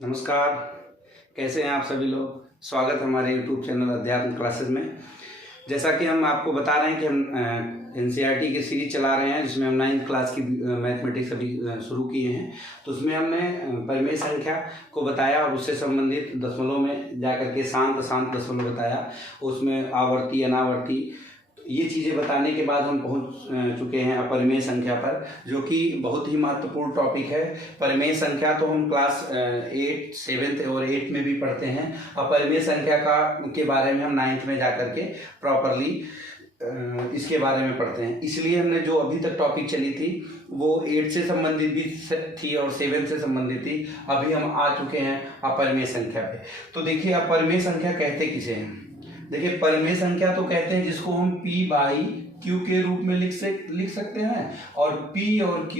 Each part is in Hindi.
नमस्कार। कैसे हैं आप सभी लोग। स्वागत है हमारे YouTube चैनल अध्यात्म क्लासेस में। जैसा कि हम आपको बता रहे हैं कि हम NCERT की सीरीज चला रहे हैं जिसमें हम 9th क्लास की मैथमेटिक्स अभी शुरू किए हैं। तो उसमें हमने परिमेय संख्या को बताया और उससे संबंधित दशमलव में जाकर के शांत अशांत दशमलव बताया, उसमें आवर्ती अनावर्ती ये चीज़ें बताने के बाद हम पहुंच चुके हैं अपरिमेय संख्या पर, जो कि बहुत ही महत्वपूर्ण टॉपिक है। परिमेय संख्या तो हम क्लास 8, 7th और 8 में भी पढ़ते हैं। अपरिमेय संख्या के बारे में हम 9th में जाकर के प्रॉपरली इसके बारे में पढ़ते हैं। इसलिए हमने जो अभी तक टॉपिक चली थी वो 8 से संबंधित भी थी और 7 से संबंधित थी। अभी हम आ चुके हैं अपरिमेय संख्या पे। तो देखिए, अपरिमेय संख्या कहते किसे हैं। देखिए, परिमेय संख्या तो कहते हैं जिसको हम P बाई Q के रूप में लिख सकते हैं, और P और Q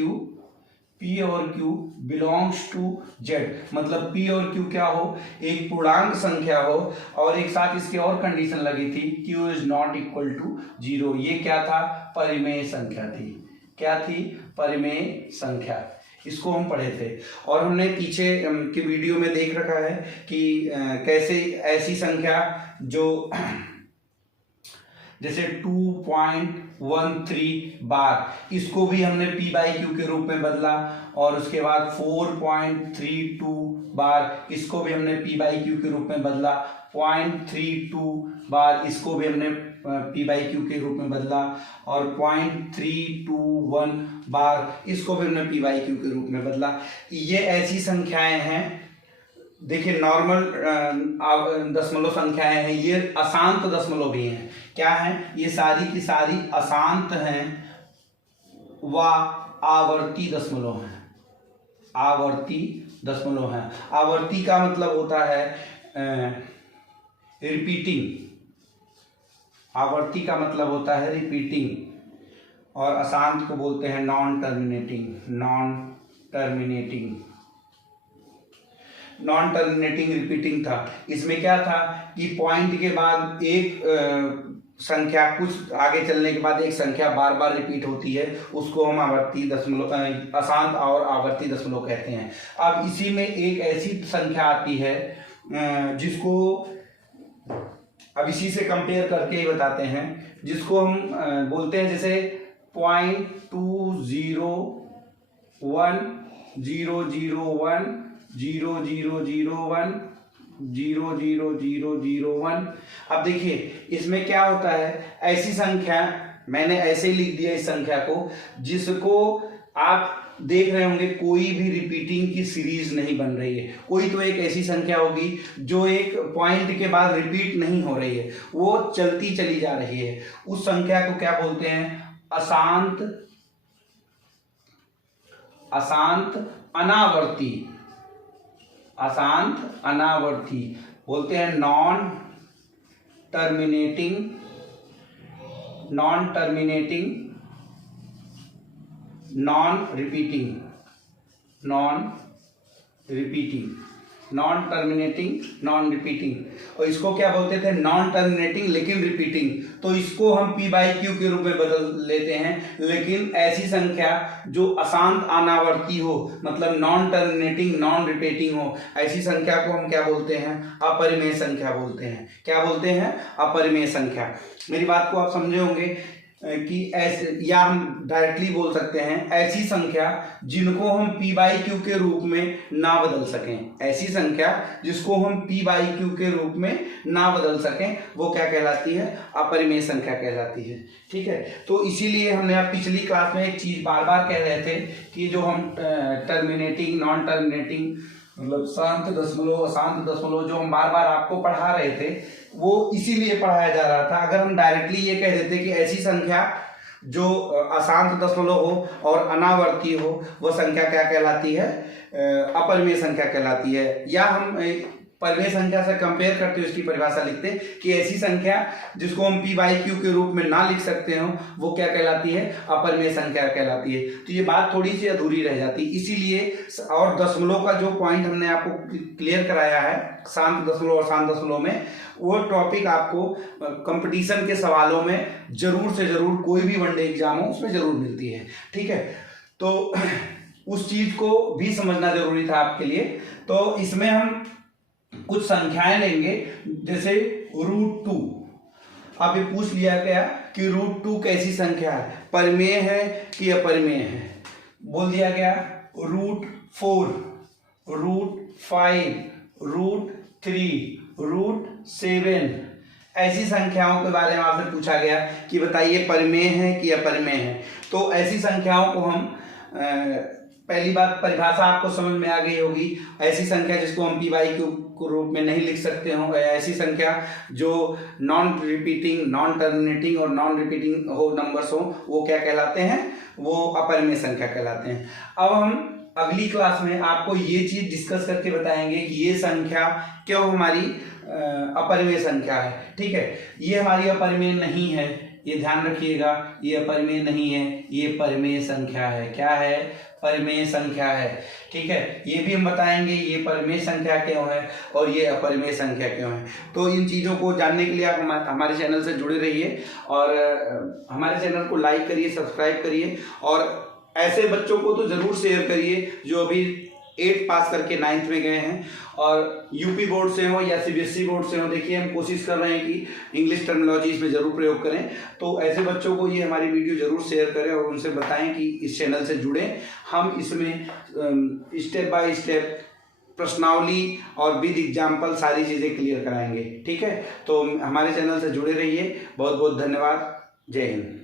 बिलोंग्स टू Z। मतलब P और Q क्या हो, एक पूर्णांक संख्या हो और एक साथ इसके और कंडीशन लगी थी, Q is not equal to 0। ये क्या था, परिमेय संख्या थी। क्या थी, परिमेय संख्या। इसको हम पढ़े थे और हमने पीछे के वीडियो में देख रखा है कि कैसे ऐसी संख्या जो जैसे 2.13 बार, इसको भी हमने P बाई Q के रूप में बदला, और उसके बाद 4.32 बार, इसको भी हमने P बाई Q के रूप में बदला। 0.32 बार, इसको भी हमने P बाई Q के रूप में बदला, और 0.321 बार, इसको भी हमने P बाई Q के रूप में बदला। ये ऐसी संख्याएं हैं, देखिए नॉर्मल दशमलव संख्याएं हैं, ये अशांत दशमलव भी हैं। क्या हैं, ये सारी की सारी अशांत हैं व आवर्ती दशमलव हैं। आवर्ती दशमलव हैं। आवर्ती का मतलब होता है रिपीटिंग। आवर्ती का मतलब होता है रिपीटिंग, और अशांत को बोलते हैं नॉन टर्मिनेटिंग रिपीटिंग था। इसमें क्या था कि पॉइंट के बाद एक संख्या, कुछ आगे चलने के बाद एक संख्या बार बार रिपीट होती है, उसको हम आवर्ती दशमलव, अशांत और आवर्ती दशमलव कहते हैं। अब इसी में एक ऐसी संख्या आती है जिसको अब इसी से कंपेयर करके ही बताते हैं, जिसको हम बोलते हैं जैसे 0.20110001000001। अब देखिए इसमें क्या होता है, ऐसी संख्या मैंने ऐसे ही लिख दिया इस संख्या को, जिसको आप देख रहे होंगे कोई भी रिपीटिंग की सीरीज नहीं बन रही है। कोई तो एक ऐसी संख्या होगी जो एक पॉइंट के बाद रिपीट नहीं हो रही है, वो चलती चली जा रही है। उस संख्या को क्या बोलते हैं, अशांत अनावर्ती बोलते हैं। Non terminating non repeating. और इसको क्या बोलते थे, नॉन टर्मिनेटिंग लेकिन रिपीटिंग। तो इसको हम P बाई Q के रूप में बदल लेते हैं। लेकिन ऐसी संख्या जो अशांत अनावर्ती हो, मतलब नॉन टर्मिनेटिंग नॉन रिपीटिंग हो, ऐसी संख्या को हम क्या बोलते हैं, अपरिमेय संख्या बोलते हैं। क्या बोलते हैं, अपरिमेय संख्या। मेरी बात को आप समझे होंगे कि ऐसे, या हम डायरेक्टली बोल सकते हैं ऐसी संख्या जिनको हम P बाई Q के रूप में ना बदल सकें। ऐसी संख्या जिसको हम P बाई Q के रूप में ना बदल सकें, वो क्या कहलाती है, अपरिमेय संख्या कहलाती है। ठीक है, तो इसीलिए हमने अब पिछली क्लास में एक चीज बार बार कह रहे थे कि जो हम टर्मिनेटिंग नॉन टर्मिनेटिंग, मतलब शांत दशमलव अशांत दशमलव, जो हम बार बार आपको पढ़ा रहे थे, वो इसीलिए पढ़ाया जा रहा था। अगर हम डायरेक्टली ये कह देते कि ऐसी संख्या जो अशांत दशमलव हो और अनावर्ती हो, वो संख्या क्या कहलाती है, अपरिमेय संख्या कहलाती है। या हम परिमेय संख्या से कंपेयर करते हुए इसकी परिभाषा लिखते कि ऐसी संख्या जिसको हम P बाई Q के रूप में ना लिख सकते हो, वो क्या कहलाती है, अपरिमेय संख्या कहलाती है। तो ये बात थोड़ी सी अधूरी रह जाती, इसीलिए। और दशमलव का जो पॉइंट हमने आपको क्लियर कराया है शांत दशमलव और शांत दशमलव में, वो टॉपिक आपको कंपटीशन के सवालों में जरूर से जरूर, कोई भी वनडे एग्जाम हो उसमें जरूर मिलती है। ठीक है, तो उस चीज को भी समझना जरूरी था आपके लिए। तो इसमें हम कुछ संख्याएं लेंगे, जैसे √2। अब ये पूछ लिया गया कि √2 कैसी संख्या है, परिमेय है कि अपरिमेय है। बोल दिया गया √4, √5, √3, √7, ऐसी संख्याओं के बारे में आपसे पूछा गया कि बताइए परिमेय है कि अपरिमेय है। तो ऐसी संख्याओं को हम पहली बात परिभाषा आपको समझ में आ गई होगी। ऐसी संख्या जिसको हम पी बाई क्यू के रूप में नहीं लिख सकते हो, ऐसी संख्या जो नॉन रिपीटिंग, नॉन टर्मिनेटिंग और नॉन रिपीटिंग हो नंबर्स हो, वो क्या कहलाते हैं, वो अपरिमेय संख्या कहलाते हैं। अब हम अगली क्लास में आपको ये चीज डिस्कस करके बताएंगे कि ये संख्या क्यों हमारी अपरिमेय संख्या है। ठीक है, ये हमारी अपरिमेय नहीं है, ये ध्यान रखिएगा, ये अपरिमेय नहीं है, ये परिमेय संख्या है। क्या है, परिमेय संख्या है। ठीक है, ये भी हम बताएंगे ये परिमेय संख्या क्यों है और ये अपरिमेय संख्या क्यों है। तो इन चीज़ों को जानने के लिए आप हमारे चैनल से जुड़े रहिए और हमारे चैनल को लाइक करिए, सब्सक्राइब करिए और ऐसे बच्चों को तो ज़रूर शेयर करिए जो अभी 8 पास करके 9th में गए हैं और यूपी बोर्ड से हो या सीबीएसई बोर्ड से हो। देखिए हम कोशिश कर रहे हैं कि इंग्लिश टर्मिनोलॉजी इसमें ज़रूर प्रयोग करें। तो ऐसे बच्चों को ये हमारी वीडियो ज़रूर शेयर करें और उनसे बताएं कि इस चैनल से जुड़ें। हम इसमें स्टेप बाय स्टेप प्रश्नावली और विद एग्जाम्पल सारी चीज़ें क्लियर कराएंगे। ठीक है, तो हमारे चैनल से जुड़े रहिए। बहुत बहुत धन्यवाद। जय हिंद।